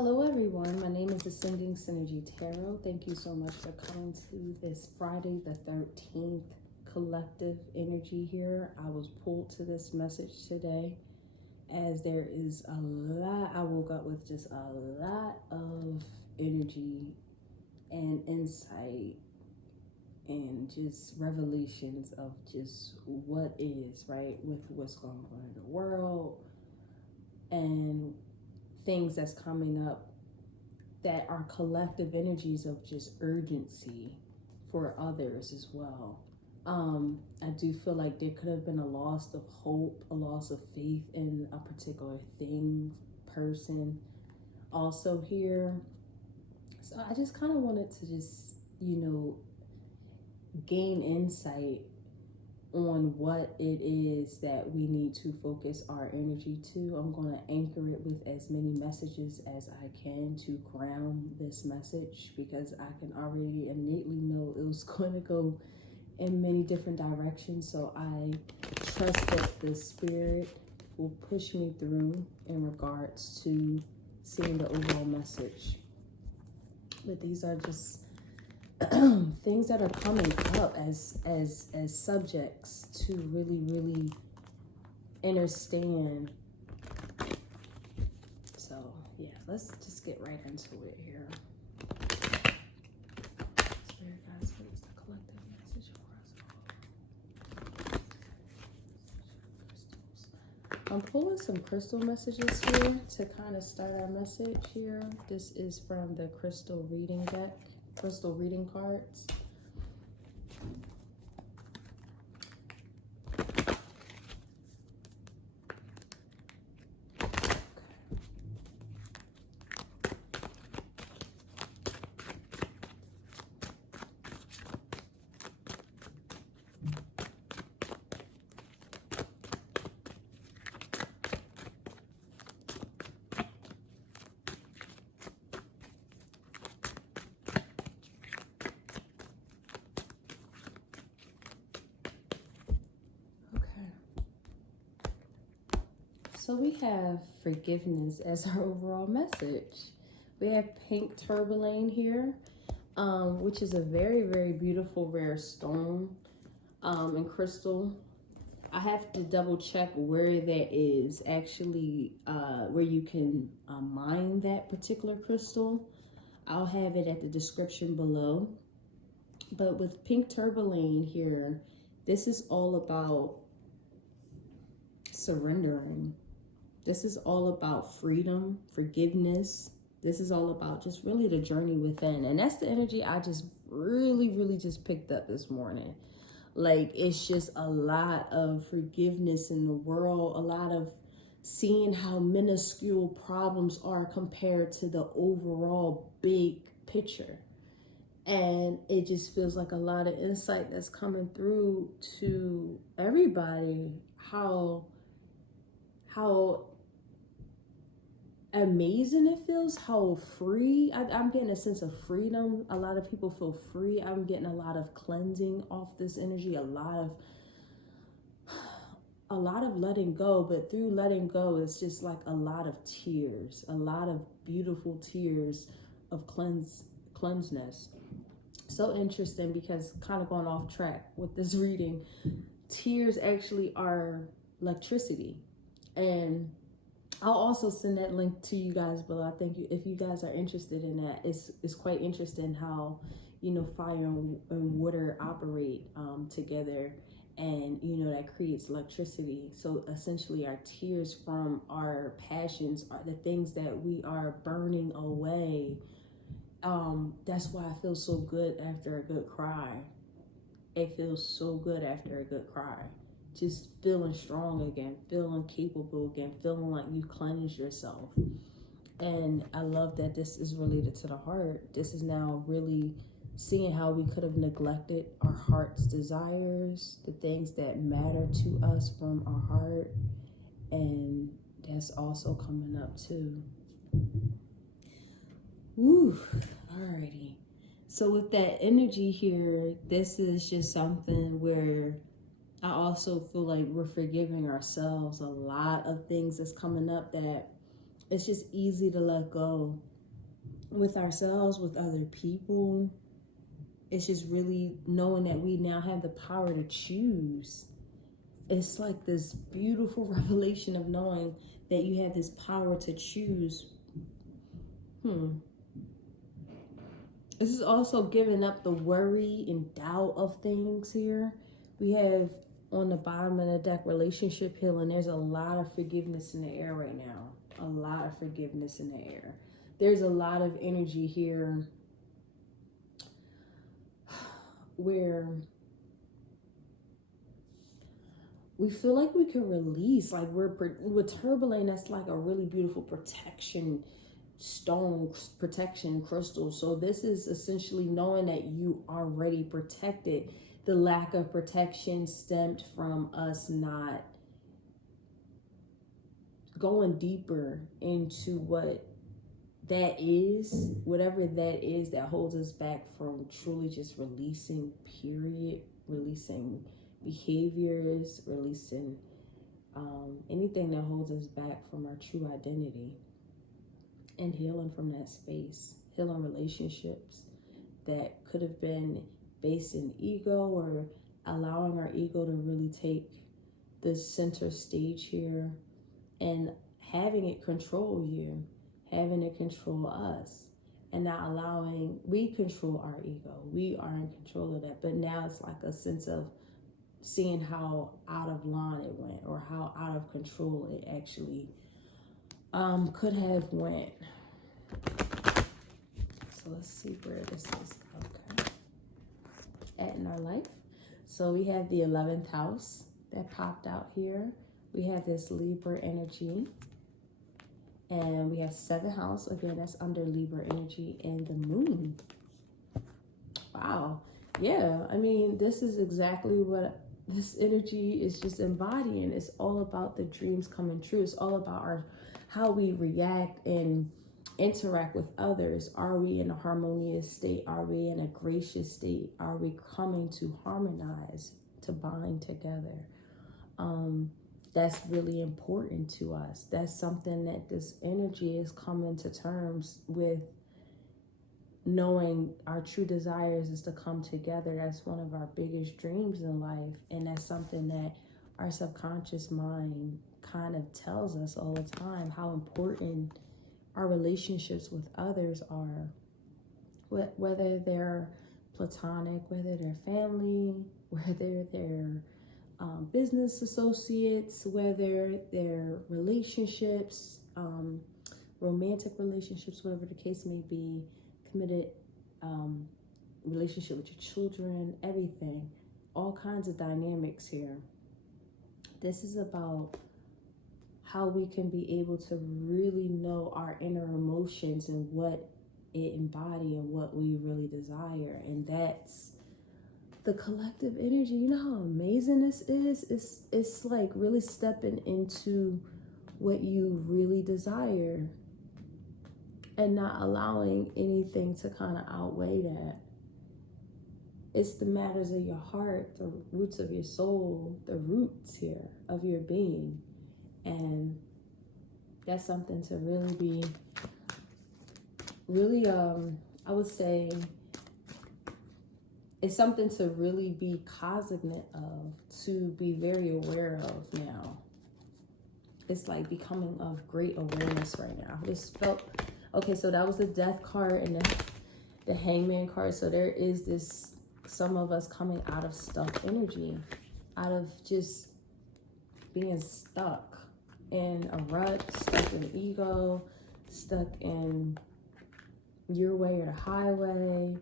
Hello everyone, my name is Ascending Synergy Tarot. Thank you so much for coming to this Friday the 13th collective energy here. I was pulled to this message today as there is a lot, I woke up with just a lot of energy and insight and just revelations of just what is, right, with what's going on in the world and things that's coming up that are collective energies of just urgency for others as well. I do feel like there could have been a loss of hope, a loss of faith in a particular thing, person also here. So I just kind of wanted to just, gain insight on what it is that we need to focus our energy to. I'm going to anchor it with as many messages as I can to ground this message, because I can already innately know it was going to go in many different directions. So I trust that the spirit will push me through in regards to seeing the overall message. But these are just things that are coming up as subjects to really understand. So yeah, let's just get right into it here. Spirit guides, what is the collective message for us? I'm pulling some crystal messages here to kind of start our message here. This is from the crystal reading deck. Crystal reading cards. So we have forgiveness as our overall message. We have pink tourmaline here, which is a very beautiful rare stone and crystal. I have to double check where that is actually, where you can mine that particular crystal. I'll have it at the description below. But with pink tourmaline here, this is all about surrendering. This is all about freedom, forgiveness. This is all about just really the journey within. And that's the energy I just really just picked up this morning. Like, it's just a lot of forgiveness in the world, a lot of seeing how minuscule problems are compared to the overall big picture. And it just feels like a lot of insight that's coming through to everybody, how amazing it feels, how free. I'm getting a sense of freedom. A lot of people feel free. I'm getting a lot of cleansing off this energy, a lot of letting go. But through letting go, it's just like a lot of tears, a lot of beautiful tears of cleanseness. So interesting, because kind of going off track with this reading, tears actually are electricity. And I'll also send that link to you guys below. I think if you guys are interested in that, it's quite interesting how, fire and water operate together, and, that creates electricity. So essentially our tears from our passions are the things that we are burning away. That's why I feel so good after a good cry. It feels so good after a good cry. Just feeling strong again, feeling capable again, feeling like you cleansed yourself. And I love that this is related to the heart. This is now really seeing how we could have neglected our heart's desires, the things that matter to us from our heart. And that's also coming up too. Woo, alrighty. So with that energy here, this is just something where I also feel like we're forgiving ourselves. A lot of things that's coming up that It's just easy to let go with ourselves, with other people. It's just really knowing that we now have the power to choose. It's like this beautiful revelation of knowing that you have this power to choose. This is also giving up the worry and doubt of things here. We have on the bottom of the deck, relationship healing. There's a lot of forgiveness in the air right now. A lot of forgiveness in the air. There's a lot of energy here where we feel like we can release, like we're with tourmaline. That's like a really beautiful protection stone, protection crystal. So this is essentially knowing that you are already protected. The lack of protection stemmed from us not going deeper into what that is, whatever that is that holds us back from truly just releasing, period, releasing behaviors, releasing anything that holds us back from our true identity, and healing from that space, healing relationships that could have been based in ego, or allowing our ego to really take the center stage here and having it control you, having it control us, and not allowing, we control our ego. We are in control of that. But now it's like a sense of seeing how out of line it went, or how out of control it actually could have went. So let's see where this is. Okay. At in our life. So we have the 11th house that popped out here. We have this Libra energy. And we have 7th house. Again, that's under Libra energy, and the moon. Wow. Yeah, I mean, this is exactly what this energy is just embodying. It's all about the dreams coming true. It's all about how we react and interact with others. Are we in a harmonious state? Are we in a gracious state? Are we coming to harmonize, to bind together? That's really important to us. That's something that this energy is coming to terms with, knowing our true desires is to come together. That's one of our biggest dreams in life. And that's something that our subconscious mind kind of tells us all the time, how important our relationships with others are, whether they're platonic, whether they're family, whether they're business associates, whether they're relationships, romantic relationships, whatever the case may be, committed relationship with your children, everything, all kinds of dynamics here. This is about how we can be able to really know our inner emotions and what it embodies and what we really desire. And that's the collective energy. You know how amazing this is? It's like really stepping into what you really desire and not allowing anything to kind of outweigh that. It's the matters of your heart, the roots of your soul, the roots here of your being. And that's something to really I would say, it's something to really be cognizant of, to be very aware of now. It's like becoming of great awareness right now. This felt, okay, so that was the death card and the hangman card. So there is this, some of us coming out of stuck energy, out of just being stuck in a rut, stuck in ego, stuck in your way or the highway.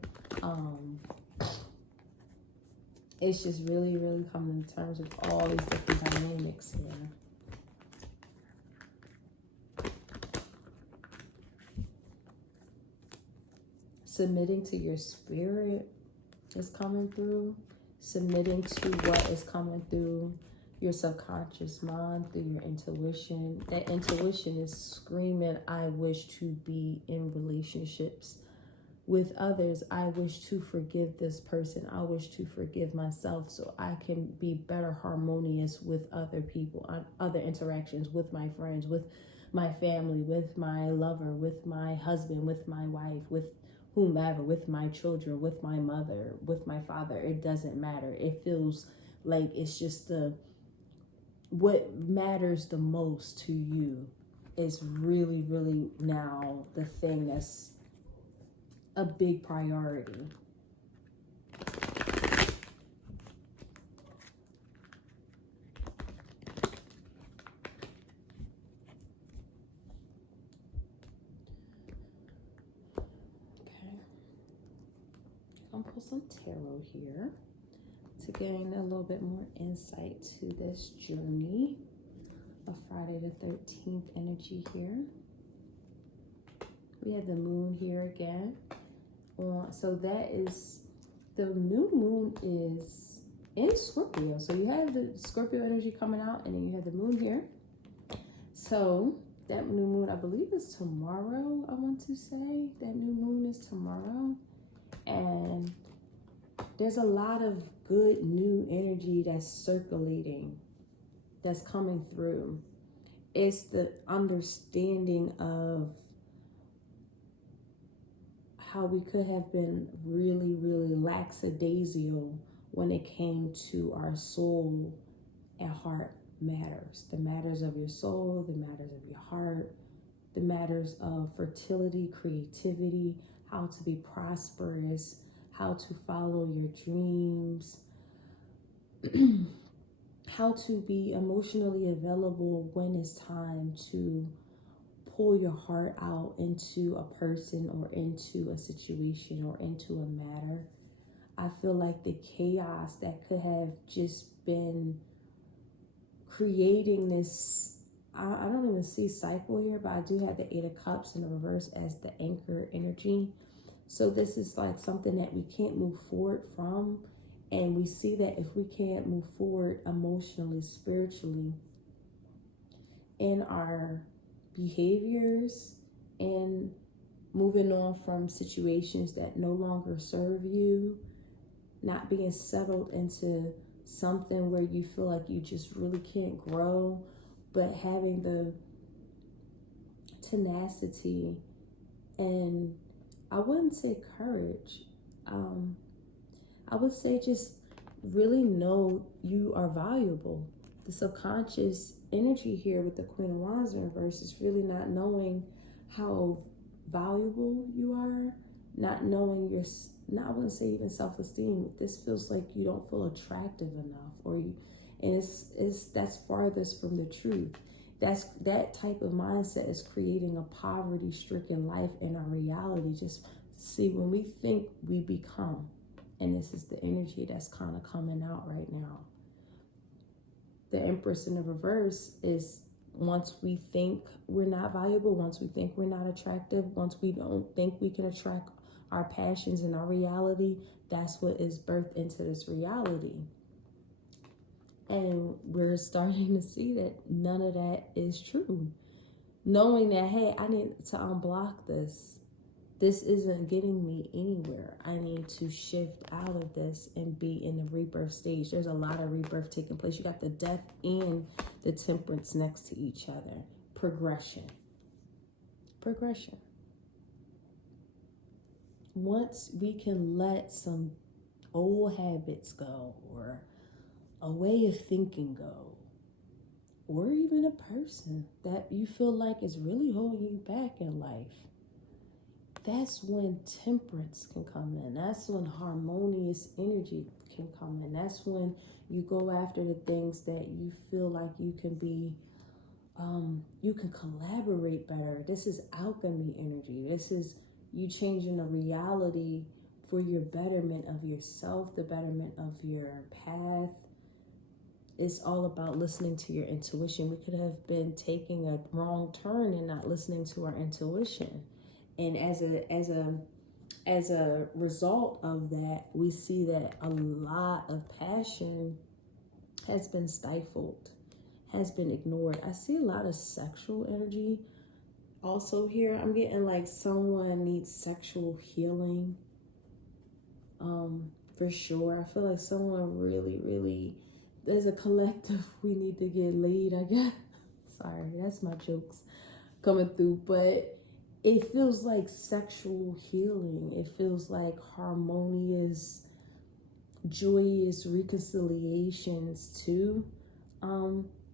It's just really, really coming to terms with all these different dynamics here. Submitting to your spirit is coming through. Submitting to what is coming through your subconscious mind, through your intuition. That intuition is screaming, I wish to be in relationships with others. I wish to forgive this person. I wish to forgive myself so I can be better harmonious with other people, other interactions with my friends, with my family, with my lover, with my husband, with my wife, with whomever, with my children, with my mother, with my father. It doesn't matter. It feels like it's just what matters the most to you is really, really now the thing that's a big priority. I'm gonna pull some tarot here to gain a little bit more insight to this journey of Friday the 13th energy here. We have the moon here again. So that is, the new moon is in Scorpio. So you have the Scorpio energy coming out, and then you have the moon here. So that new moon, I believe, is tomorrow, I want to say. That new moon is tomorrow. And there's a lot of good new energy that's circulating, that's coming through. It's the understanding of how we could have been really, really lackadaisical when it came to our soul and heart matters. The matters of your soul, the matters of your heart, the matters of fertility, creativity, how to be prosperous, how to follow your dreams, how to be emotionally available when it's time to pull your heart out into a person or into a situation or into a matter. I feel like the chaos that could have just been creating this, I don't even see cycle here, but I do have the Eight of Cups in the reverse as the anchor energy. So this is like something that we can't move forward from. And we see that if we can't move forward emotionally, spiritually, in our behaviors and moving on from situations that no longer serve you, not being settled into something where you feel like you just really can't grow, but having the tenacity and, I wouldn't say courage, I would say just really know you are valuable. The subconscious energy here with the Queen of Wands in reverse is really not knowing how valuable you are, not knowing your, I wouldn't say even self-esteem. This feels like you don't feel attractive enough, or you, and that's farthest from the truth. That type of mindset is creating a poverty-stricken life in our reality. Just see, when we think, we become, and this is the energy that's kind of coming out right now. The Empress in the reverse is, once we think we're not valuable, once we think we're not attractive, once we don't think we can attract our passions and our reality, that's what is birthed into this reality. And we're starting to see that none of that is true. Knowing that, hey, I need to unblock this. This isn't getting me anywhere. I need to shift out of this and be in the rebirth stage. There's a lot of rebirth taking place. You got the Death and the Temperance next to each other. Progression. Progression. Once we can let some old habits go, or a way of thinking go, or even a person that you feel like is really holding you back in life, that's when temperance can come in. That's when harmonious energy can come in. That's when you go after the things that you feel like you can be, you can collaborate better. This is alchemy energy. This is you changing the reality for your betterment of yourself, the betterment of your path. It's all about listening to your intuition. We could have been taking a wrong turn and not listening to our intuition. And as a result of that, we see that a lot of passion has been stifled, has been ignored. I see a lot of sexual energy also here. I'm getting like someone needs sexual healing. For sure. I feel like someone really, really, there's a collective, we need to get laid, I guess. Sorry, that's my jokes. coming through, but it feels like sexual healing. It feels like harmonious, joyous reconciliations too.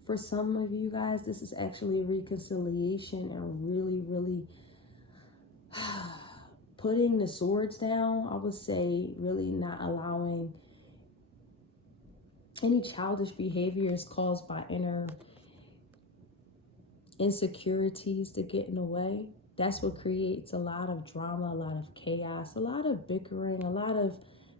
For some of you guys, this is actually a reconciliation and really putting the swords down. I would say really not allowing any childish behaviors caused by inner insecurities to get in the way. That's what creates a lot of drama, a lot of chaos, a lot of bickering, a lot of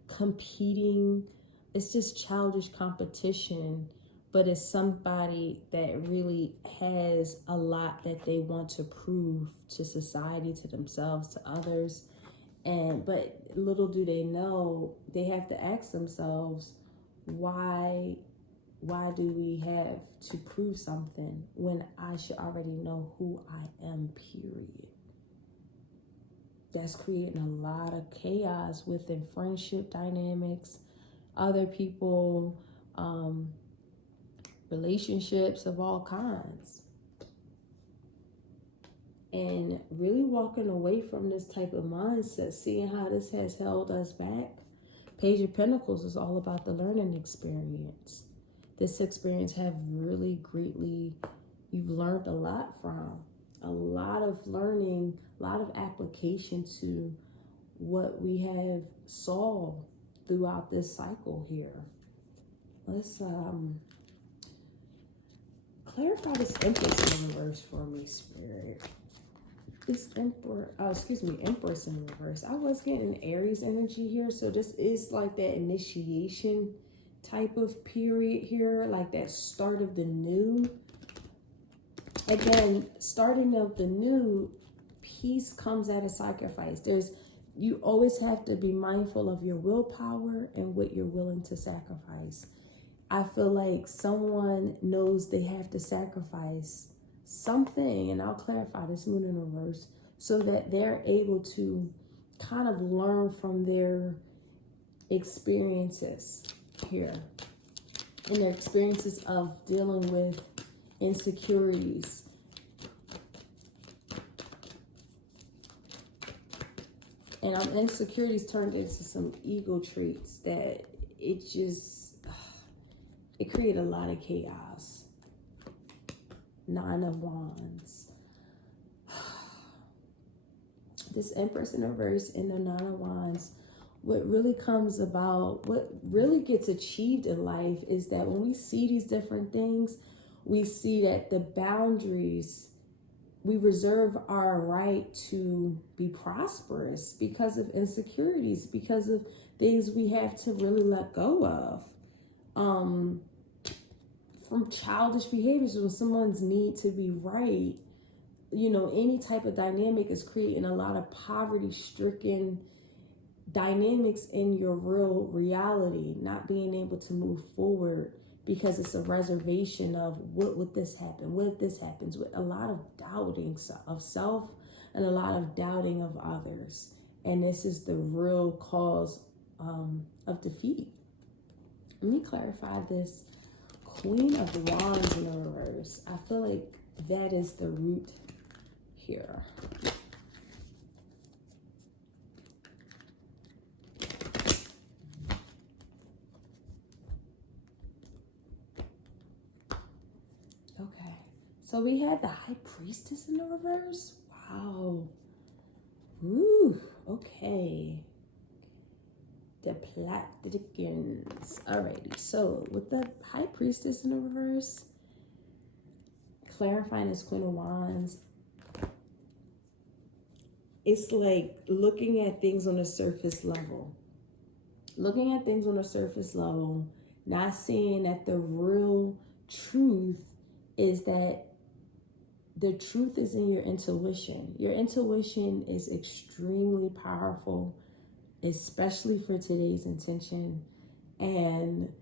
competing. It's just childish competition, but it's somebody that really has a lot that they want to prove to society, to themselves, to others. But little do they know, they have to ask themselves, why do we have to prove something when I should already know who I am, period? That's creating a lot of chaos within friendship dynamics, other people, relationships of all kinds. And really walking away from this type of mindset, seeing how this has held us back. Page of Pentacles is all about the learning experience. This experience have really greatly, you've learned a lot from. A lot of learning, a lot of application to what we have saw throughout this cycle here. Let's clarify this Empress in reverse for me, Spirit. This Empress in reverse. I was getting Aries energy here, so this is like that initiation type of period here, like that start of the new. Again, starting of the new, peace comes at a sacrifice. You always have to be mindful of your willpower and what you're willing to sacrifice. I feel like someone knows they have to sacrifice something, and I'll clarify this Moon in reverse, so that they're able to kind of learn from their experiences here, and their experiences of dealing with insecurities. And insecurities turned into some ego traits that it created a lot of chaos. 9 of Wands. This Empress in reverse and the 9 of Wands, what really comes about, what really gets achieved in life is that when we see these different things, we see that the boundaries, we reserve our right to be prosperous because of insecurities, because of things we have to really let go of. From childish behaviors, when someone's need to be right, any type of dynamic is creating a lot of poverty-stricken dynamics in your real reality, not being able to move forward because it's a reservation of what would this happen? What if this happens? With a lot of doubting of self and a lot of doubting of others. And this is the real cause of defeat. Let me clarify this. Queen of Wands in the reverse. I feel like that is the root here. Okay, so we had the High Priestess in the reverse. Wow. Ooh, okay. The Platypus. Alrighty, so with the High Priestess in the reverse, clarifying as Queen of Wands, it's like looking at things on a surface level. Looking at things on a surface level, not seeing that the real truth is that the truth is in your intuition. Your intuition is extremely powerful, especially for today's intention. And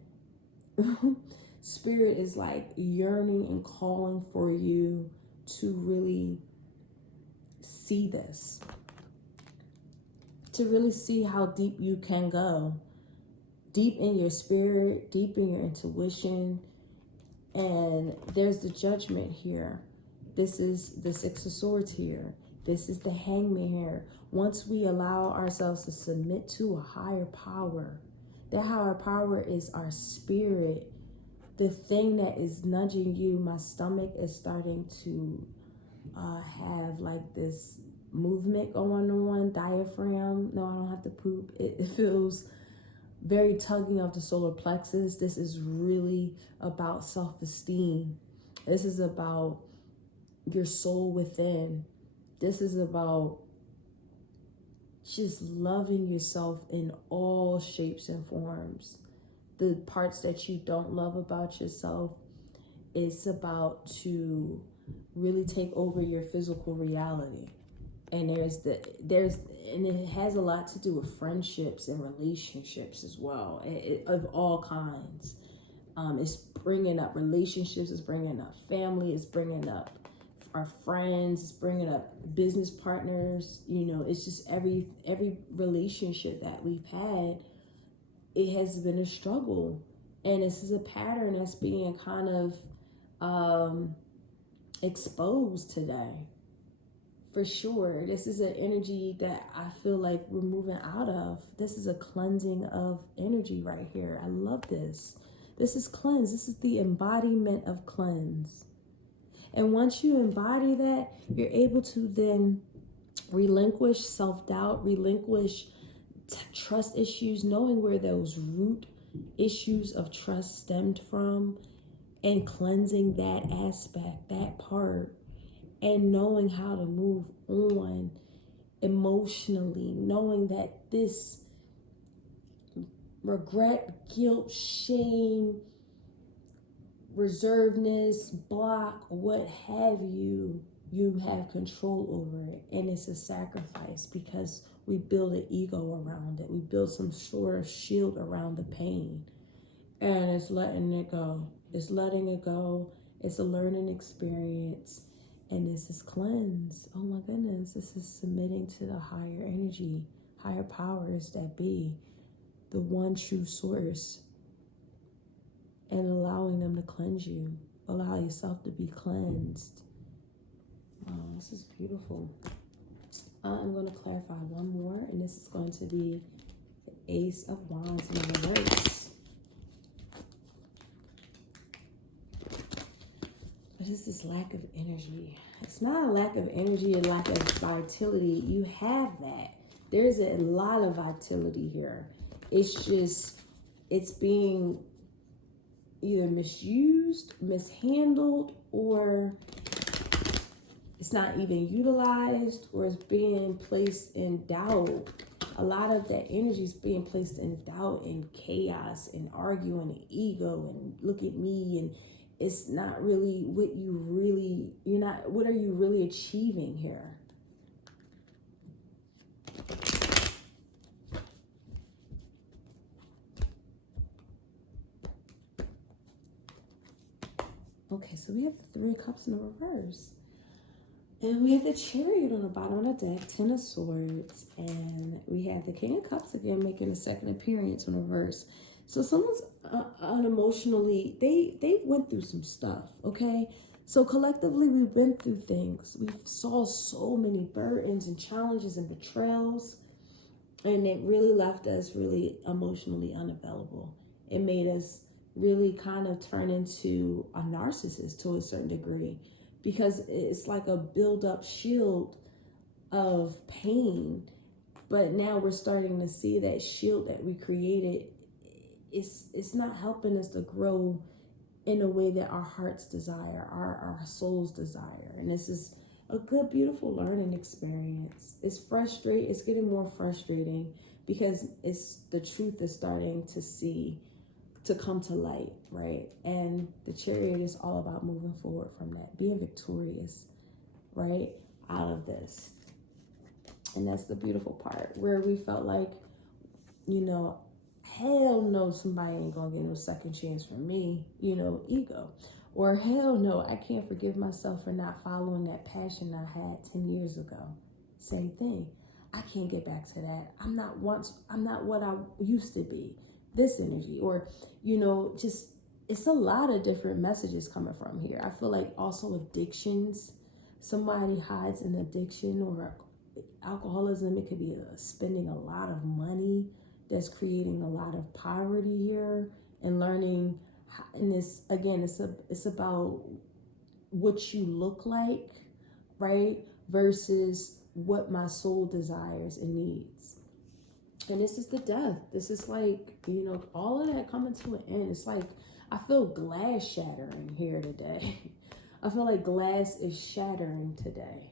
Spirit is like yearning and calling for you to really see this, to really see how deep you can go, deep in your spirit, deep in your intuition. And there's the Judgment here. This is the Six of Swords here. This is the Hangman here. Once we allow ourselves to submit to a higher power, that higher power is our spirit, the thing that is nudging you. My stomach is starting to have like this movement going on, diaphragm. No, I don't have to poop. It feels very tugging of the solar plexus. This is really about self-esteem. This is about your soul within. This is about just loving yourself in all shapes and forms. The parts that you don't love about yourself, it's about to really take over your physical reality. And and it has a lot to do with friendships and relationships as well, of all kinds. It's bringing up relationships, it's bringing up family, it's bringing up our friends, it's bringing up business partners. It's just every relationship that we've had, it has been a struggle. And this is a pattern that's being kind of exposed today. For sure. This is an energy that I feel like we're moving out of. This is a cleansing of energy right here. I love this. This is cleanse. This is the embodiment of cleanse. And once you embody that, you're able to then relinquish self-doubt, relinquish trust issues, knowing where those root issues of trust stemmed from, and cleansing that aspect, that part, and knowing how to move on emotionally, knowing that this regret, guilt, shame, reservedness, block, what have you, you have control over it. And it's a sacrifice because we build an ego around it. We build some sort of shield around the pain. And it's letting it go. It's letting it go. It's a learning experience. And this is cleanse. Oh my goodness. This is submitting to the higher energy, higher powers that be, the one true source, and allowing them to cleanse you. Allow yourself to be cleansed. Oh, this is beautiful. I'm going to clarify one more, and this is going to be the Ace of Wands in reverse. What is this lack of energy? It's not a lack of energy, a lack of vitality. You have that. There's a lot of vitality here. It's just, it's being either misused, mishandled, or it's not even utilized, or it's being placed in doubt. A lot of that energy is being placed in doubt and chaos and arguing and ego and look at me, and it's not really what what are you really achieving here? Okay, so we have the Three of Cups in the reverse. And we have the Chariot on the bottom of the deck, Ten of Swords. And we have the King of Cups again making a second appearance on the reverse. So someone's unemotionally, they went through some stuff, okay? So collectively, we've been through things. We've saw so many burdens and challenges and betrayals. And it really left us really emotionally unavailable. It made us really kind of turn into a narcissist to a certain degree, because it's like a build-up shield of pain. But now we're starting to see that shield that we created, it's not helping us to grow in a way that our hearts desire, our souls desire. And this is a good, beautiful learning experience. It's getting more frustrating because the truth is starting to come to light, right? And the Chariot is all about moving forward from that, being victorious, right, out of this. And that's the beautiful part, where we felt like, hell no, somebody ain't gonna get no second chance from me, ego. Or hell no, I can't forgive myself for not following that passion I had 10 years ago. Same thing. I can't get back to that. I'm not what I used to be. This energy, or, just, it's a lot of different messages coming from here. I feel like also addictions, somebody hides an addiction or alcoholism. It could be spending a lot of money that's creating a lot of poverty here, and learning. And this again, it's about what you look like, right? Versus what my soul desires and needs. And this is the death. This is like, all of that coming to an end. It's like, I feel glass shattering here today. I feel like glass is shattering today.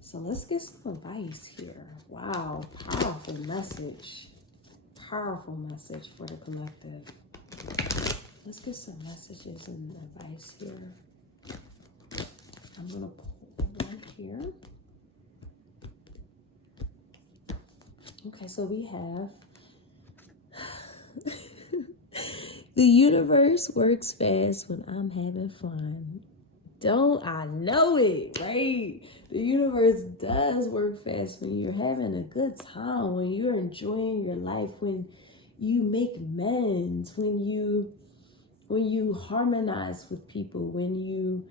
So let's get some advice here. Wow, powerful message. Powerful message for the collective. Let's get some messages and advice here. I'm going to pull one here. Okay, so we have the universe works fast when I'm having fun. Don't I know it, right? The universe does work fast when you're having a good time, when you're enjoying your life, when you make amends, when you harmonize with people, when you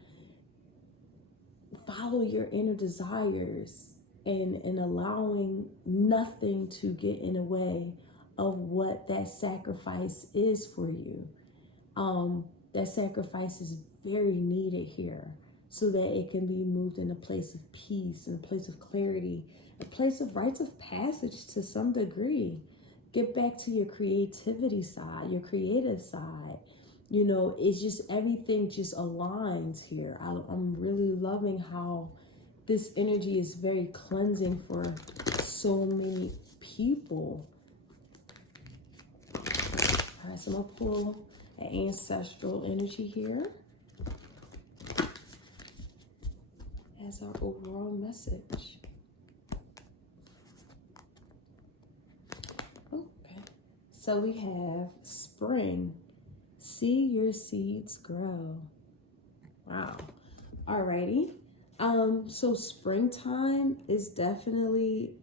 follow your inner desires, and allowing nothing to get in the way of what that sacrifice is for you. That sacrifice is very needed here so that it can be moved in a place of peace, in a place of clarity, a place of rites of passage to some degree. Get back to your creativity side, your creative side. It's just everything just aligns here. I'm really loving how this energy is very cleansing for so many people. All right, so I'm going to pull an ancestral energy here as our overall message. Okay, so we have spring. See your seeds grow. Wow. Alrighty. So springtime is definitely,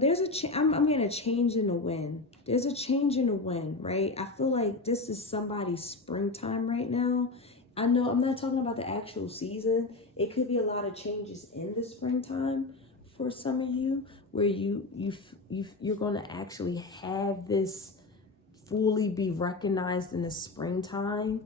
there's I'm getting a change in the wind. There's a change in the wind, right? I feel like this is somebody's springtime right now. I know I'm not talking about the actual season. It could be a lot of changes in the springtime for some of you, where you're going to actually have this fully be recognized in the springtime.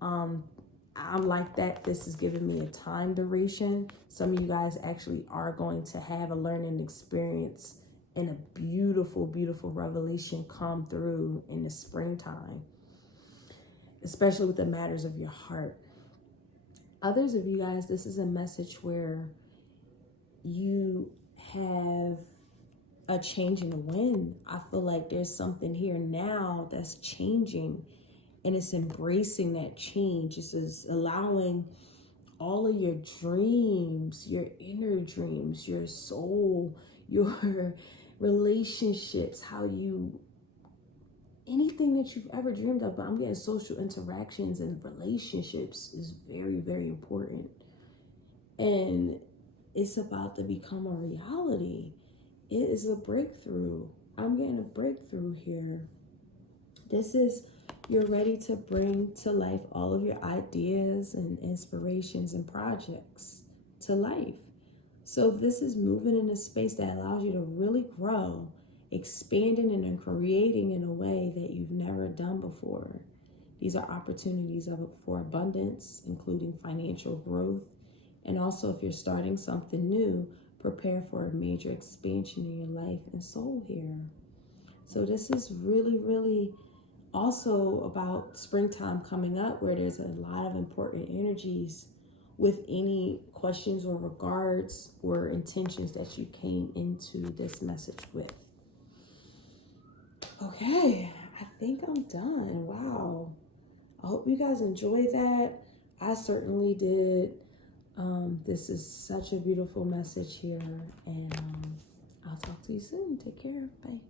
I like that this is giving me a time duration. Some of you guys actually are going to have a learning experience and a beautiful, beautiful revelation come through in the springtime, especially with the matters of your heart. Others of you guys, this is a message where you have a change in the wind. I feel like there's something here now that's changing, and it's embracing that change. This is allowing all of your dreams, your inner dreams, your soul, your relationships, anything that you've ever dreamed of. But I'm getting social interactions and relationships is very, very important. And it's about to become a reality. It is a breakthrough. I'm getting a breakthrough here. This is, you're ready to bring to life all of your ideas and inspirations and projects to life. So this is moving in a space that allows you to really grow, expanding and creating in a way that you've never done before. These are opportunities for abundance, including financial growth. And also, if you're starting something new, prepare for a major expansion in your life and soul here. So this is really, really also about springtime coming up, where there's a lot of important energies with any questions or regards or intentions that you came into this message with. Okay, I think I'm done. Wow. I hope you guys enjoyed that. I certainly did. This is such a beautiful message here, and I'll talk to you soon. Take care. Bye.